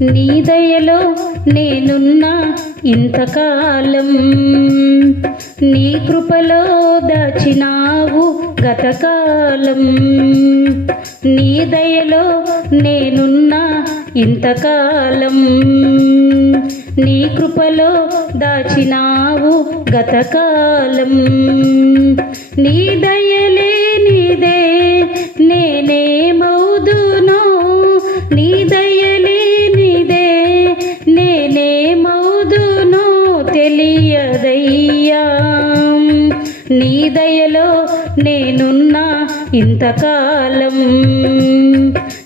నీ దయలో నేనున్నా ఇంతకాలం. నీ కృపలో దాచినావు గతకాలం. నీ దయలో నేనున్నా ఇంతకాలం. నీ కృపలో దాచినావు గతకాలం. నీ దయలే నీదే నేనేమవుదునో. నీ దయ నీ దయలో నేనున్నా ఇంతకాలం.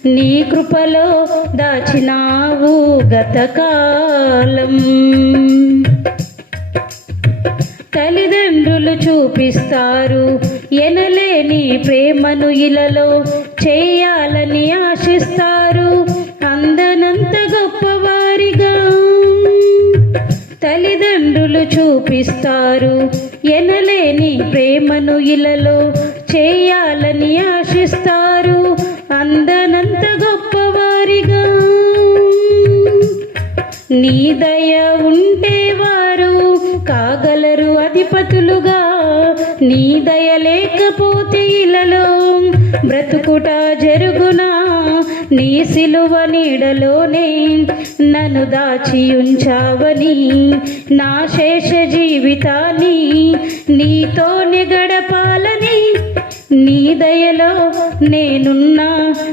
నీ కృపలో దాచినావు గతకాలం. తల్లిదండ్రులు చూపిస్తారు ఎనలేని ప్రేమను ఇలలో చేయాలని ఆశిస్తారు. అందనంత గొప్పవారిగా తల్లిదండ్రులు చూపిస్తారు ఎనలేని ప్రేమను ఇలలో చేయాలని ఆశిస్తారు. అందనంత గొప్పవారిగా. నీ దయ ఉంటే వారు కాగలరు అధిపతులుగా. నీ దయ లేకపోతే ఇలలో బ్రతుకుట జరుగునా? నీ సిలువ నీడలోనే నన్ను దాచి ఉంచావని నా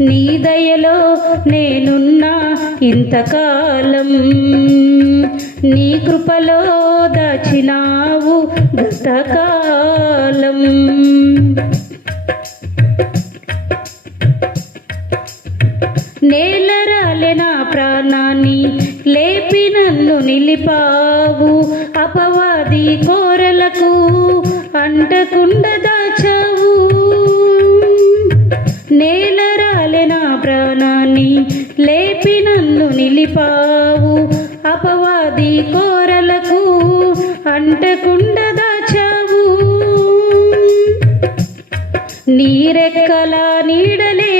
నీ దయలో నేనున్నా ఇంతకాలం. నీ కృపలో దాచినావు గతకాలం నేలరాలే నా ప్రాణాన్ని లేపి నన్ను నిలిపావు. అపవాది కోరలకు అంటకుండా దాచావు. లేపి నన్ను నిలిపావు అపవాది కోరలకు అంటకుండ దాచావు. నీరెక్కల నీడలే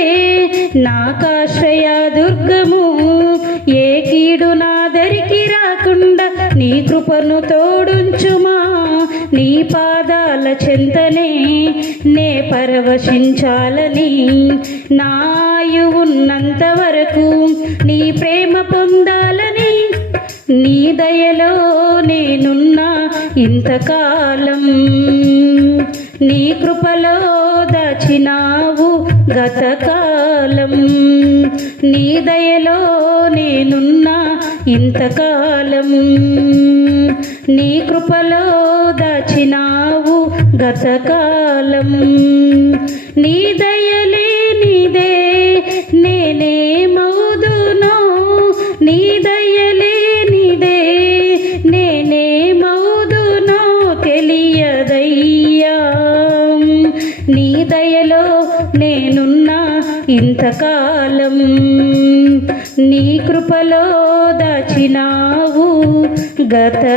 నాకాశ్రయ దుర్గము ఏ కీడు నా దరికి రాకుండా నీ కృపను తోడుంచుమా నీ పాదాల చెంతనే పరవశించాలని నాయు ఉన్నంత వరకు నీ ప్రేమ పొందాలని నీ దయలో నేనున్నా ఇంతకాలం. నీ కృపలో దాచినావు గతకాలం. నీ దయలో నేనున్నా ఇంతకాలం. నీ కృపలో దాచినావు గతకాలం నీ దయలే నీదే నేనేమవుదునో నీ దయలే నీదే నేనేమవుదునో తెలియదయ్యా. నీ దయలో నేనున్నా ఇంతకాలం. నీ కృపలో దాచినావు గతకాలం.